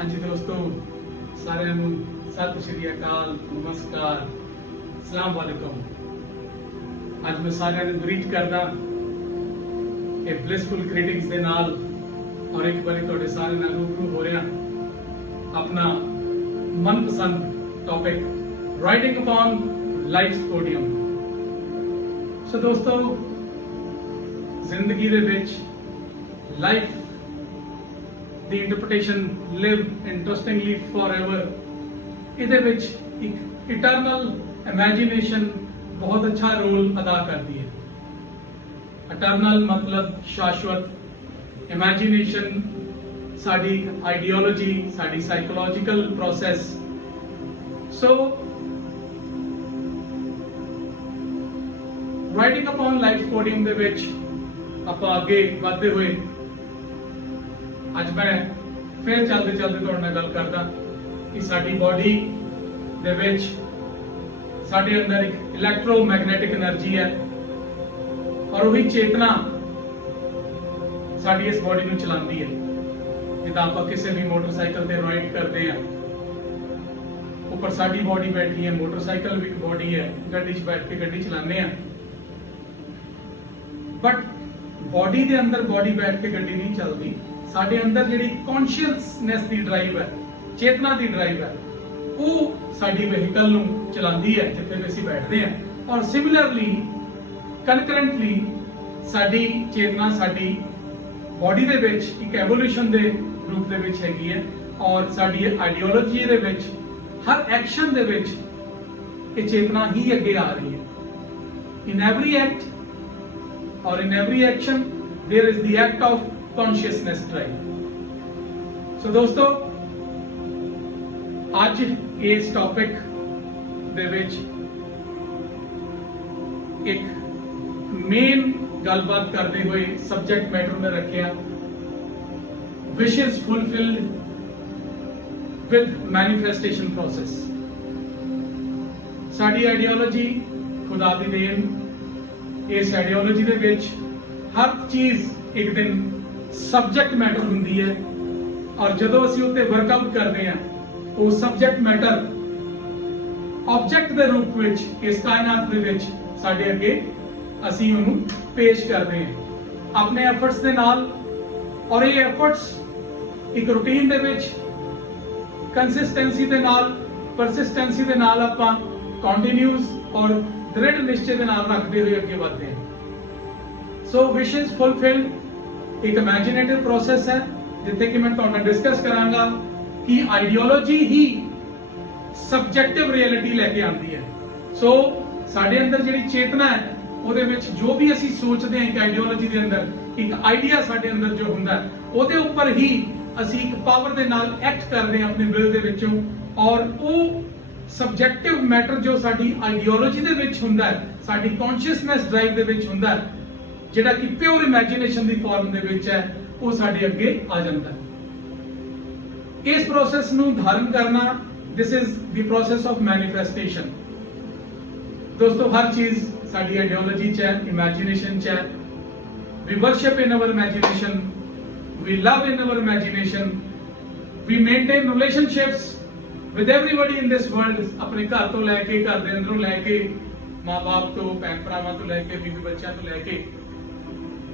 हाँ जी दोस्तों, सारे सत श्री अकाल, नमस्कार, अस्सलाम वालेकुम। आज मैं सारे ग्रीट करदा कि ब्लिसफुल ग्रीटिंग्स दे नाल और एक बारी तुहाडे सारे नाल रूबरू हो रहा अपना मनपसंद topic writing upon life podium. So दोस्तों, जिंदगी दे विच life the interpretation live interestingly forever इहदे विच एक इटरनल इमेजिनेशन बहुत अच्छा रोल अदा करती है। इटरनल मतलब शाश्वत, इमेजिनेशन साडी आइडियोलॉजी, साडी psychological process. So writing upon life podium दे विच आपां अगे वधदे हुए ਅੱਜ मैं फिर चलते चलते तुहाडे नाल गल करदा कि साडी बॉडी दे विच साडे अंदर एक इलैक्ट्रोमैग्नेटिक एनर्जी है और वही चेतना साडी इस बॉडी नूं चलांदी है। जिद्दां आपां किसी भी मोटरसाइकिल ते राइड करते हैं, ऊपर साडी बॉडी बैठी है, मोटरसाइकिल भी एक बॉडी है, गड्डी च बैठ के गड्डी चलाने हैं, बट बॉडी दे अंदर बॉडी बैठ के गड्डी नहीं चलती। साडे अंदर जिहड़ी कॉन्शियसनेस दी ड्राइव है, चेतना दी ड्राइव है, वो साडी व्हीकल नूं चलांदी है जिथे भी असीं बैठदे हैं। और सिमिलरली कनकरेंटली साडी चेतना साडी बॉडी दे विच एक एवोल्यूशन दे रूप दे विच हैगी है और साडी आइडियोलॉजी दे विच हर एक्शन दे विच ये चेतना ही अगे आ रही है। इन एवरी एक्ट और in every action there is the act of consciousness drive. So दोस्तों, आज इस टॉपिक दे विच एक मेन गलबात करते हुए सब्जेक्ट मैटर में रखिया wishes fulfilled with manifestation process. Sari ideology खुदा दी देन, इस आइडियोलॉजी दे विच हर चीज एक दिन सब्जेक्ट मैटर हुंदी है और जदों असीं उत्ते वर्कआउट करते हैं वो सब्जेक्ट मैटर ऑब्जेक्ट के रूप में इस कायनात दे विच साडे अगे असीं उहनूं पेश करते हैं अपने एफर्ट्स दे नाल। और ये एफर्ट्स एक रूटीन दे विच कंसिस्टेंसी दे नाल, परसिस्टेंसी दे नाल आपां कॉन्टिन्यूस और दृढ़ निश्चय दे नाल रखते हुए अगे बढ़ते हैं। सो विशेस फुलफिल्ड एक इमेजिनेटिव प्रोसेस है जिथे कि मैं तुहाडे नाल डिस्कस करांगा कि आइडियोलॉजी ही सब्जेक्टिव रियलिटी लेके आती है। सो साडे अंदर जिहड़ी चेतना है ਉਹਦੇ ਵਿੱਚ जो भी ਅਸੀਂ सोचते हैं कि आइडियोलॉजी ਦੇ अंदर एक आइडिया ਸਾਡੇ अंदर जो ਹੁੰਦਾ ਹੈ ਉਹਦੇ ਉੱਪਰ ਹੀ ਅਸੀਂ ਇੱਕ ਪਾਵਰ ਦੇ ਨਾਲ ਐਕਟ ਕਰਦੇ ਹਾਂ ਆਪਣੇ ਵਿਲ ਦੇ ਵਿੱਚੋਂ। ਔਰ ਉਹ ਸਬਜੈਕਟਿਵ ਮੈਟਰ ਜੋ ਸਾਡੀ ਆਈਡੀਓਲॉजी ਦੇ ਵਿੱਚ ਹੁੰਦਾ ਹੈ, ਸਾਡੀ ਕੌਨਸ਼ੀਅਸਨੈਸ ਡਰਾਈਵ ਦੇ ਵਿੱਚ ਹੁੰਦਾ ਹੈ, ਜਿਹੜਾ ਕਿ ਪਿਓਰ ਇਮੇਜਿਨੇਸ਼ਨ ਦੀ ਫਾਰਮ ਦੇ ਵਿੱਚ ਹੈ, ਉਹ ਸਾਡੇ ਅੱਗੇ ਆ ਜਾਂਦਾ ਹੈ। ਇਸ ਪ੍ਰੋਸੈਸ ਨੂੰ ਧਾਰਨ ਕਰਨਾ, this is the process of manifestation. दोस्तों, हर चीज साडी आइडियोलॉजी च है, इमेजिनेशन च है। We worship in our imagination, we love in our imagination, we maintain relationships with everybody in this world. अपने घर तो लैके, घर दे अंदरों लैके, मां बाप तो, भैन भरावां तो लैके, बीवी बच्चों तो लैके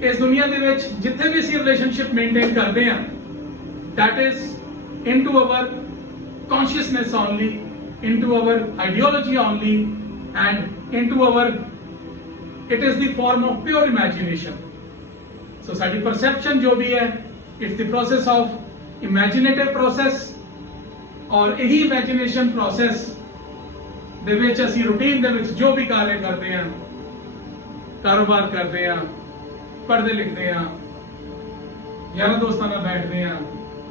इस दुनिया दे विच जिथे भी असीं रिलेशनशिप मेंटेन करते हैं, that is into our consciousness only, into our ideology only, and into our, it is the form of pure imagination. So sari perception जो भी है, it's the process of imaginative process। और यही imagination process दे विच असीं routine दे विच जो भी कार्य करते हैं, कारोबार करते हैं, पढ़ते लिखते हैं, यार दोस्तों नाल बैठते हैं,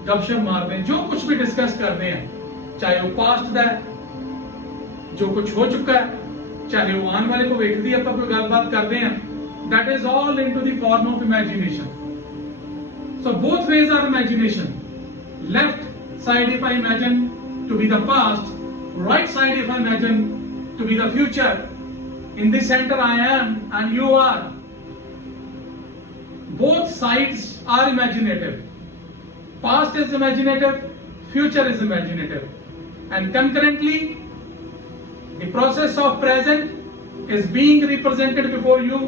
गपशप मारते हैं, जो कुछ भी डिस्कस करते हैं, चाहे वो पास्ट दा जो कुछ हो चुका है, चाहे वो आने वाले को वेखदी आपां कोई गलबात करते हैं, that is all into the form of imagination. So both ways are imagination. Left side if I imagine to be the past, right side if I imagine to be the future. In the centre I am and you are. both sides are imaginative. Past is imaginative, future is imaginative. And concurrently, the process of present is being represented before you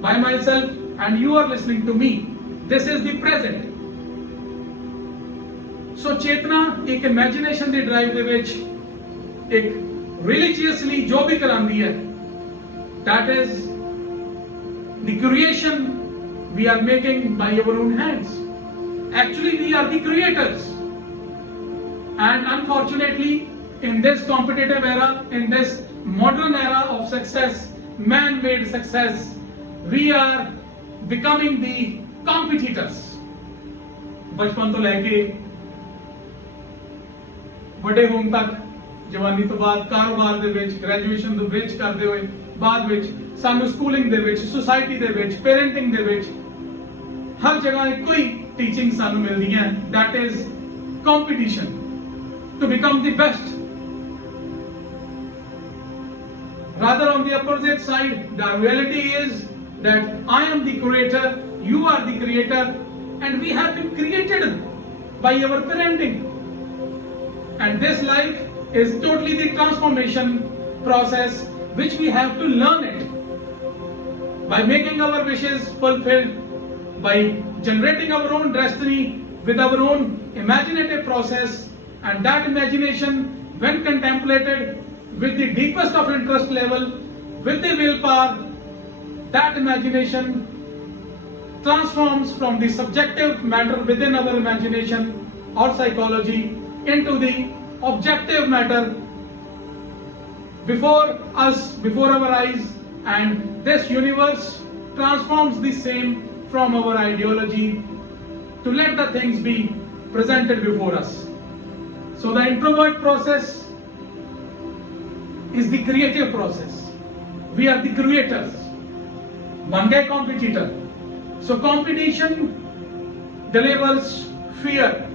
by myself, and you are listening to me. This is the present. So चेतना एक imagination ਦੀ drive ਦੇ ਵਿੱਚ एक religiously जो भी करांदी है, that is the creation we are making by our own hands. Actually, we are the creators. And unfortunately, in this competitive era, in this modern era of success, man-made success, we are becoming the competitors. बचपन तो लेके बड़े होने तक, जवानी तो बाद कारोबार दे विच, ग्रेजुएशन दे विच करदे होए, बाद विच सानू स्कूलिंग दे विच, सोसाइटी दे विच, पेरेंटिंग दे विच हर जगह एक कोई टीचिंग सानू मिलदी है, that is competition to become the best. Rather, on the opposite side, the reality is that I am the creator, you are the creator, and we have been created by our parenting. And this life is totally the transformation process which we have to learn it by making our wishes fulfilled, by generating our own destiny with our own imaginative process. And that imagination, when contemplated with the deepest of interest level, with the willpower, that imagination transforms from the subjective matter within our imagination or psychology into the objective matter before us, before our eyes, and this universe transforms the same from our ideology to let the things be presented before us. So the introvert process is the creative process. We are the creators. One guy competitor. So competition delivers fear.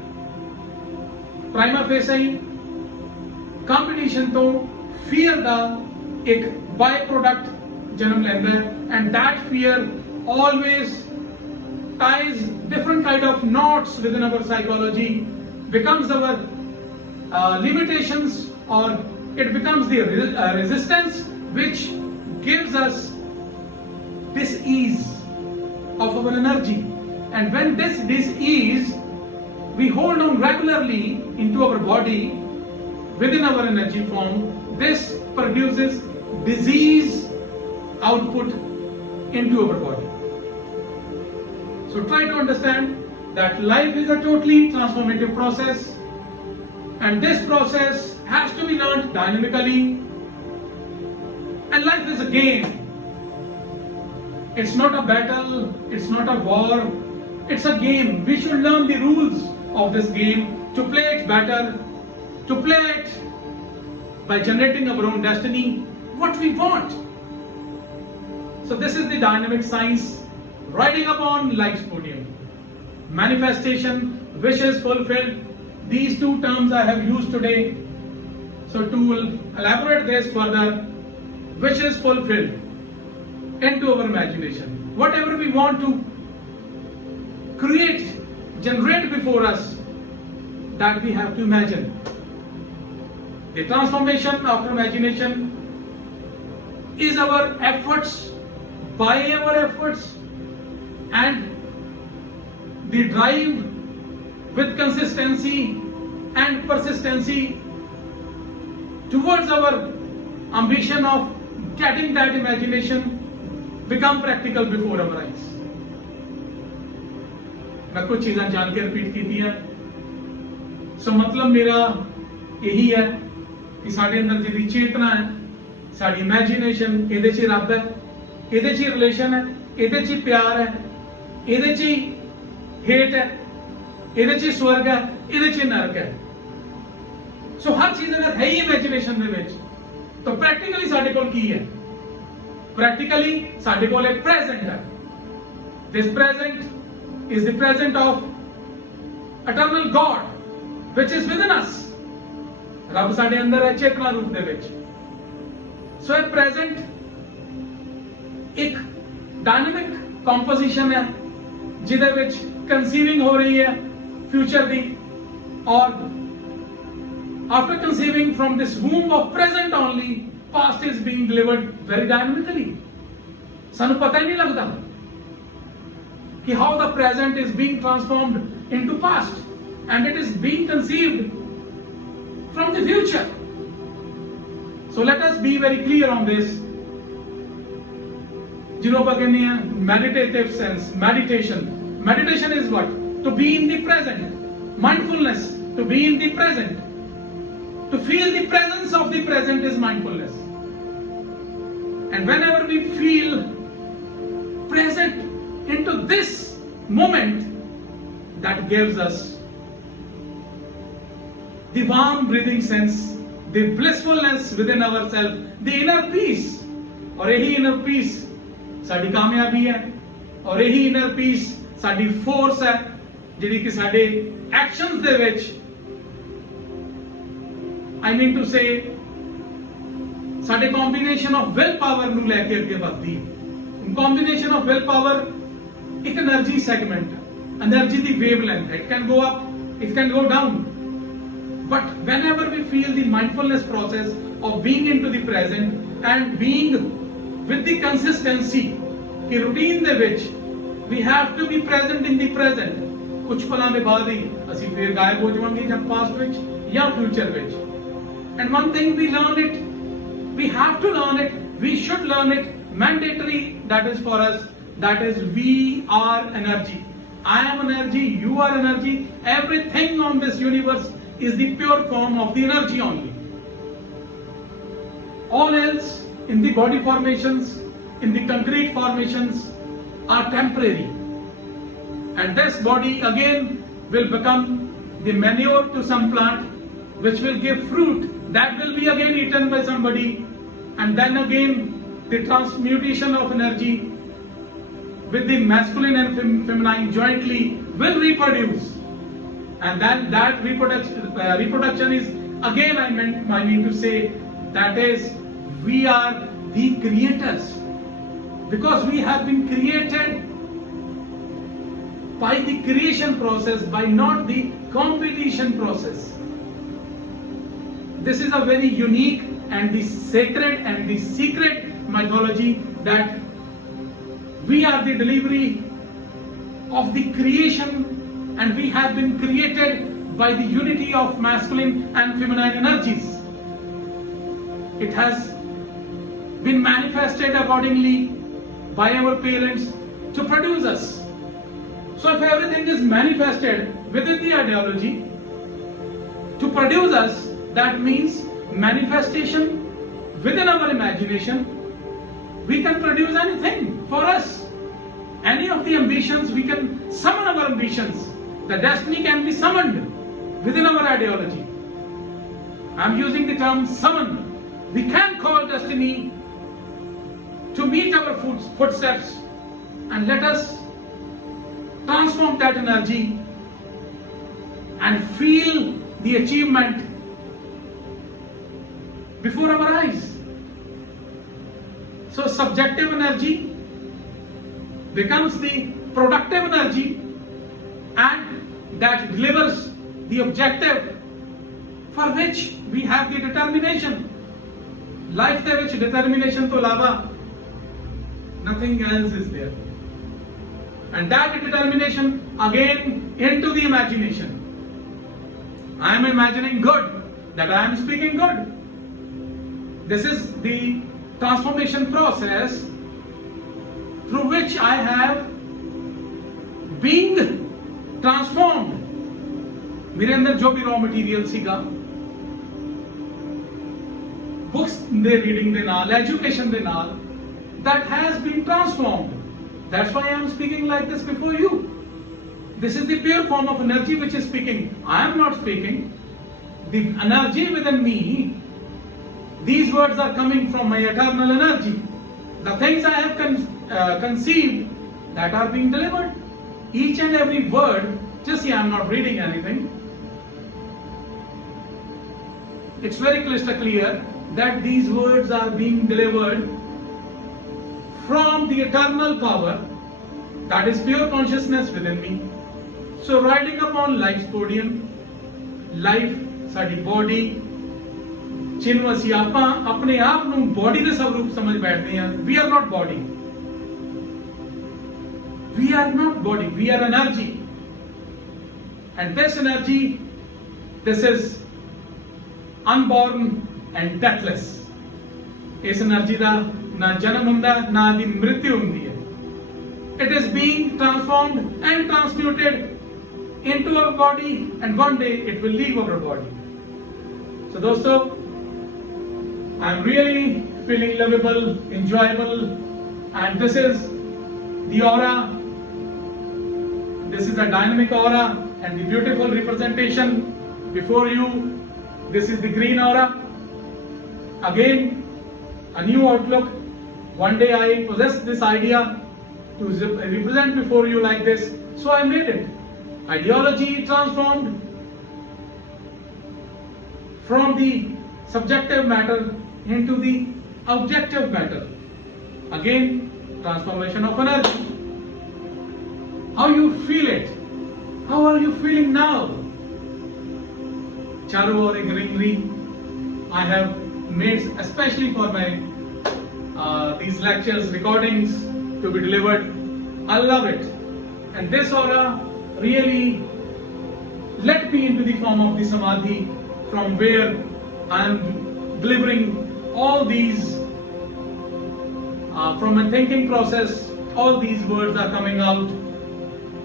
Prima facie competition to fear da ek byproduct janam lenda hai, and that fear always ties different kind of knots within our psychology, becomes our limitations, or it becomes the resistance which gives us dis-ease of our energy. And when this dis-ease we hold on regularly into our body within our energy form, this produces disease output into our body. So try to understand that life is a totally transformative process. And this process has to be learned dynamically. And life is a game. It's not a battle, it's not a war, it's a game. We should learn the rules of this game to play it better, to play it by generating our own destiny, what we want. So this is the dynamic science riding upon life's podium. Manifestation, wishes fulfilled. These two terms I have used today. So to elaborate this further, wishes fulfilled into our imagination. Whatever we want to create, generate before us, that we have to imagine. The transformation after imagination is our efforts, by our efforts, and the drive with consistency and persistency towards our ambition of getting that imagination become practical before our eyes. मैं कुछ चीज़ें जान के repeat की थी। सो मतलब मेरा यही है कि साढ़े अंदर जिहड़ी चेतना है, साड़ी इमेजिनेशन, इहदे च रब है, इहदे च रिलेशन है, इहदे च प्यार है, इहदे च हेट है, इहदे च स्वर्ग है, इहदे च नरक है। सो हर चीज अगर है ही इमेजिनेशन दे विच, तो प्रैक्टिकली साडे कोल की है? प्रैक्टिकली साडे कोल एक प्रेजेंट है। This present is the present of eternal God which is within us. रब साडे अंदर है चेतना रूप दे विच। सो ए प्रेजेंट एक डायनामिक कंपोजिशन है जिहदे विच कंसीविंग हो रही है फ्यूचर दी, और After conceiving from this womb of present only, past is being delivered very dynamically. ਸਾਨੂੰ ਪਤਾ ਹੀ ਨਹੀਂ ਲੱਗਦਾ ਕਿ how the present is being transformed into past and it is being conceived from the future. So let us be very clear on this. ਜਿਹਨੂੰ ਆਪਾਂ ਕਹਿੰਦੇ ਆ meditative sense, meditation is what? To be in the present. Mindfulness, to be in the present. To feel the presence of the present is mindfulness. And whenever we feel present into this moment, that gives us the warm breathing sense, the blissfulness within ourselves, the inner peace. और यही inner peace sari कामयाबी है, और यही inner peace sari force है, जिहड़ी कि साडे actions they which, I mean to say, साडे combination of will power नूं लैके अगे वधदी है. Combination of will power एक energy segment, energy the wavelength, it can go up, it can go down. But whenever we feel the mindfulness process of being into the present and being with the consistency, कि routine they which we have to be present in the present. कुछ पलां दे बाद ही असीं फिर गायब हो जावांगे ਜਾਂ past विच ਜਾਂ future which. And one thing we learn it, we have to learn it, we should learn it, mandatory, that is for us, that is we are energy. I am energy, you are energy, everything on this universe is the pure form of the energy only. All else in the body formations, in the concrete formations are temporary. And this body again will become the manure to some plant which will give fruit that will be again eaten by somebody, and then again the transmutation of energy with the masculine and feminine jointly will reproduce, and then that reproduction is again I mean to say that is we are the creators, because we have been created by the creation process, by not the competition process. This is a very unique and the sacred and the secret mythology that we are the delivery of the creation, and we have been created by the unity of masculine and feminine energies. It has been manifested accordingly by our parents to produce us. So if everything is manifested within the ideology to produce us, that means manifestation within our imagination. We can produce anything for us. Any of the ambitions, we can summon our ambitions. The destiny can be summoned within our ideology. I'm using the term summon. We can call destiny to meet our footsteps, and let us transform that energy and feel the achievement before our eyes. So subjective energy becomes the productive energy, and that delivers the objective for which we have the determination. Life ਦੇ ਵਿੱਚ determination ਤੋਂ ਇਲਾਵਾ nothing else is there. And that determination again into the imagination. I am imagining good, that I am speaking good. This is the transformation process through which I have been transformed. मेरे अंदर जो भी raw material सीगा, books ਦੇ reading ਦੇ ਨਾਲ, education ਦੇ ਨਾਲ, that has been transformed. That's why I am speaking like this before you. This is the pure form of energy which is speaking. I am not speaking. The energy within me, these words are coming from my eternal energy. The things I have conceived, that are being delivered. Each and every word, just see, I am not reading anything. It's very crystal clear that these words are being delivered from the eternal power, that is pure consciousness within me. So riding upon life's podium, life ਸਾਡੀ body ਜਿਹਨੂੰ ਅਸੀਂ ਆਪਣੇ ਆਪ ਨੂੰ body ਦੇ ਸਵਰੂਪ ਸਮਝ ਬੈਠਦੇ ਹਾਂ। We are not body, we are not body, we are energy, and this energy, this is unborn and deathless. इस एनर्जी का ना जन्म हुंदा ना दी मृत्यु हुंदी है। It is being transformed and transmuted into our body, and one day it will leave our body. So दोस्तों, I am really feeling lovable, enjoyable, and this is the aura. This is the dynamic aura and the beautiful representation before you. This is the green aura. Again, a new outlook. One day I possessed this idea to represent before you like this, so I made it. Ideology transformed from the subjective matter into the objective matter. Again, transformation of energy. How you feel it? How are you feeling now? Charu or greenery I have made especially for my these lectures, recordings to be delivered. I love it, and this aura really led me into the form of the samadhi, from where I am delivering all these from a thinking process. All these words are coming out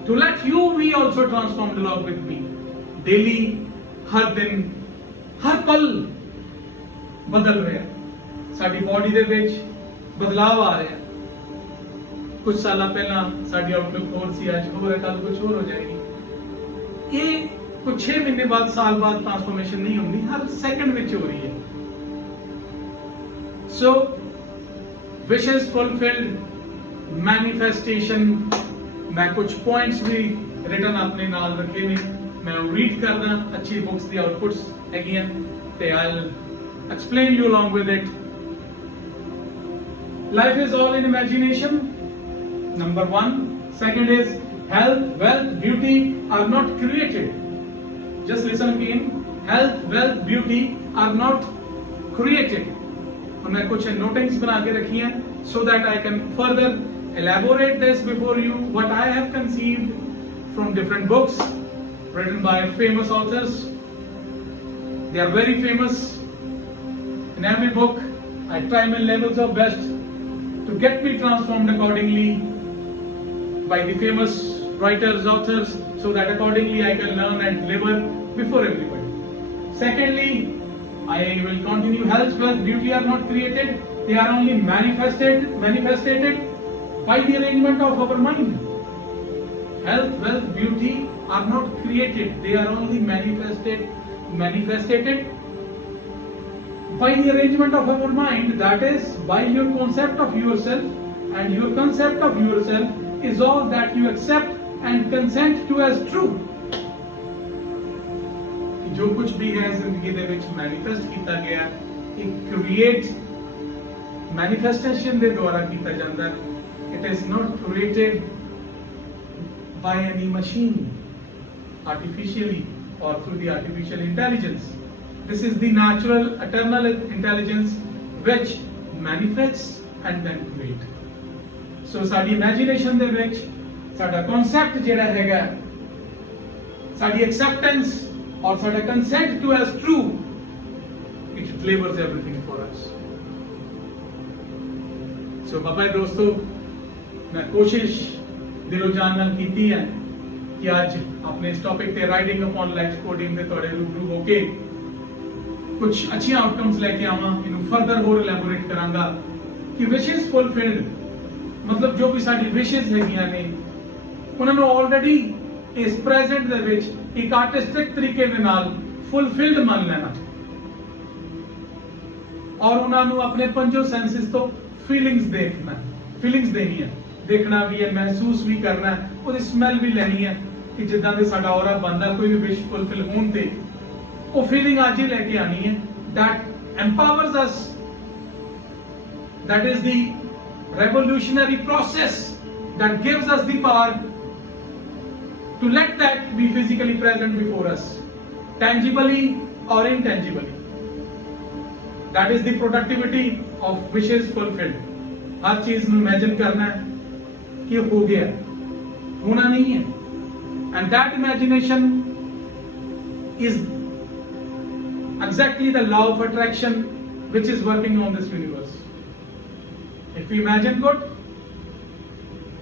to let you be also transformed along with me. Daily, हर दिन, हर पल बदल रहा है। साडी body दे विच बदलाव आ रहा है। कुछ साल पहला साडी आउटलुक होर सी, आज होर है, कल कुछ होर हो जाएगी। ये कुछ 6 महीने बाद, साल बाद ट्रांसफॉर्मेशन नहीं होंगी, हर सेकंड विच हो रही है। So, wishes fulfilled, manifestation. मैं कुछ पॉइंट्स भी रिटर्न अपने नाल रखे ने, मैं रीड करदा। अच्छी बुक्स दी आउटपुट्स हैगियां ते I will explain you along with it. Life is all in imagination, number 1. Second is health, wealth, beauty are not created. Just listen again. Health, wealth, beauty are not created. और मैं कुछ notings बना के रखी हैं so that I can further elaborate this before you, what I have conceived from different books written by famous authors. They are very famous. In every book, I try my levels of best to get me transformed accordingly by the famous writers, authors, so that accordingly I can learn and deliver before everybody. Secondly, I will continue. Health, wealth, beauty are not created. They are only manifested by the arrangement of our mind. Health, wealth, beauty are not created. They are only manifested by the arrangement of our mind. That is, by your concept of yourself, and your concept of yourself is all that you accept and consent to as true. जो कुछ भी है जिंदगी दे विच manifest किया गया, एक create manifestation दे द्वारा किया जाता है। It is not created by any machine, artificially or through the artificial intelligence. This is the natural, eternal intelligence which manifests and then create. So, sari imagination दे विच साडा concept जिहड़ा हैगा, साडी acceptance और साडा consent to as true, it delivers everything for us. So, बाबा दोस्तों, मैं कोशिश दिलो जान नाल कीती है कि आज अपने इस टॉपिक ते राइडिंग अपॉन लाइफ कोडिंग दे तोड़े रूबरू होके कुछ अच्छी आउटकम्स लेके आवां, इनू फर्दर होर एलैबोरेट करांगा कि विशेस फुलफिल्ड मतलब जो भी साडी विशेस हैगियां ने उन्हां नू ऑलरेडी इस प्रेजेंट दे विच एक आर्टिस्टिक तरीके दे नाल फुलफिल्ड मान लेना और उन्हां नू अपने पंजो सेंसेस तो फीलिंग्स देनी है, देखना भी है, महसूस भी करना है, और स्मैल भी लेनी है कि जिदा दे साडा औरा बनदा कोई भी विश फुलफिल होण ते वो फीलिंग आज ही लेके आनी है। That empowers us, that is the revolutionary process that gives us the power to let that be physically present before us, tangibly or intangibly. That is the productivity of wishes fulfilled. हर चीज में imagine करना है कि हो गया, होना नहीं है. And that imagination is exactly the law of attraction which is working on this universe. If we imagine good,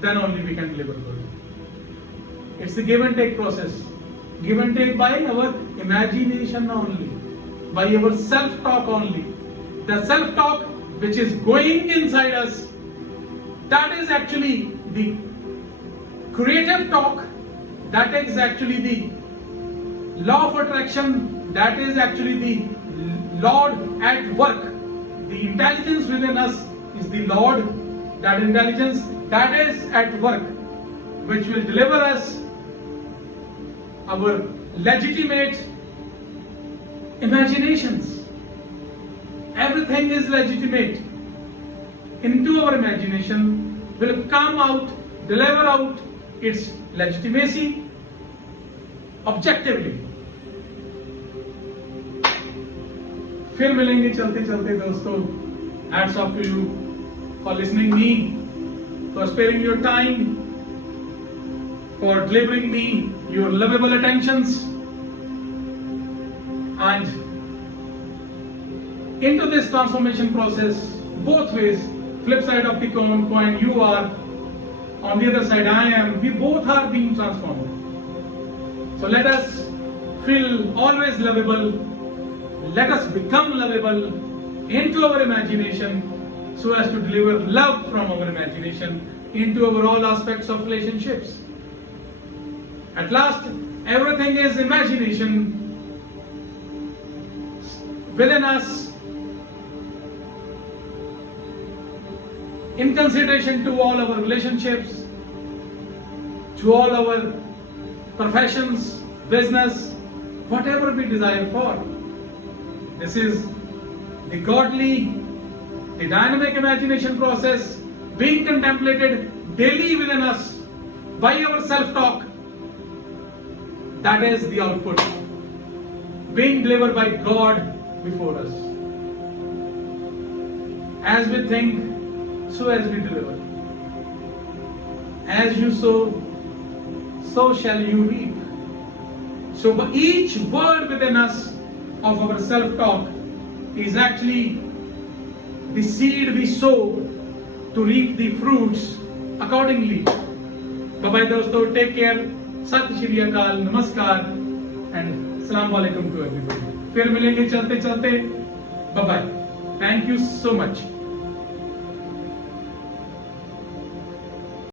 then only we can deliver good. It's a give and take process. Give and take by our imagination only, by our self-talk only. The self-talk which is going inside us, that is actually the creative talk, that is actually the law of attraction, that is actually the Lord at work. The intelligence within us is the Lord, that intelligence that is at work, which will deliver us our legitimate imaginations. Everything is legitimate. Into our imagination will come out, deliver out its legitimacy objectively. फिर मिलेंगे चलते चलते दोस्तों. Hats off to you for listening me, for sparing your time, for delivering me your lovable attentions, and into this transformation process, both ways, flip side of the coin, you are, on the other side I am, we both are being transformed. So let us feel always lovable, let us become lovable into our imagination, so as to deliver love from our imagination into our all aspects of relationships. At last, everything is imagination within us, in consideration to all our relationships, to all our professions, business, whatever we desire for. This is the godly, the dynamic imagination process being contemplated daily within us by our self-talk. That is the output being delivered by God before us. As we think, so as we deliver. As you sow, so shall you reap. So by each word within us of our self-talk is actually the seed we sow to reap the fruits accordingly. Bye-bye दोस्तों, take care. सत श्री अकाल, नमस्कार and सलाम वालेकुम to everybody. फिर मिलेंगे चलते चलते. Bye bye. Thank you so much.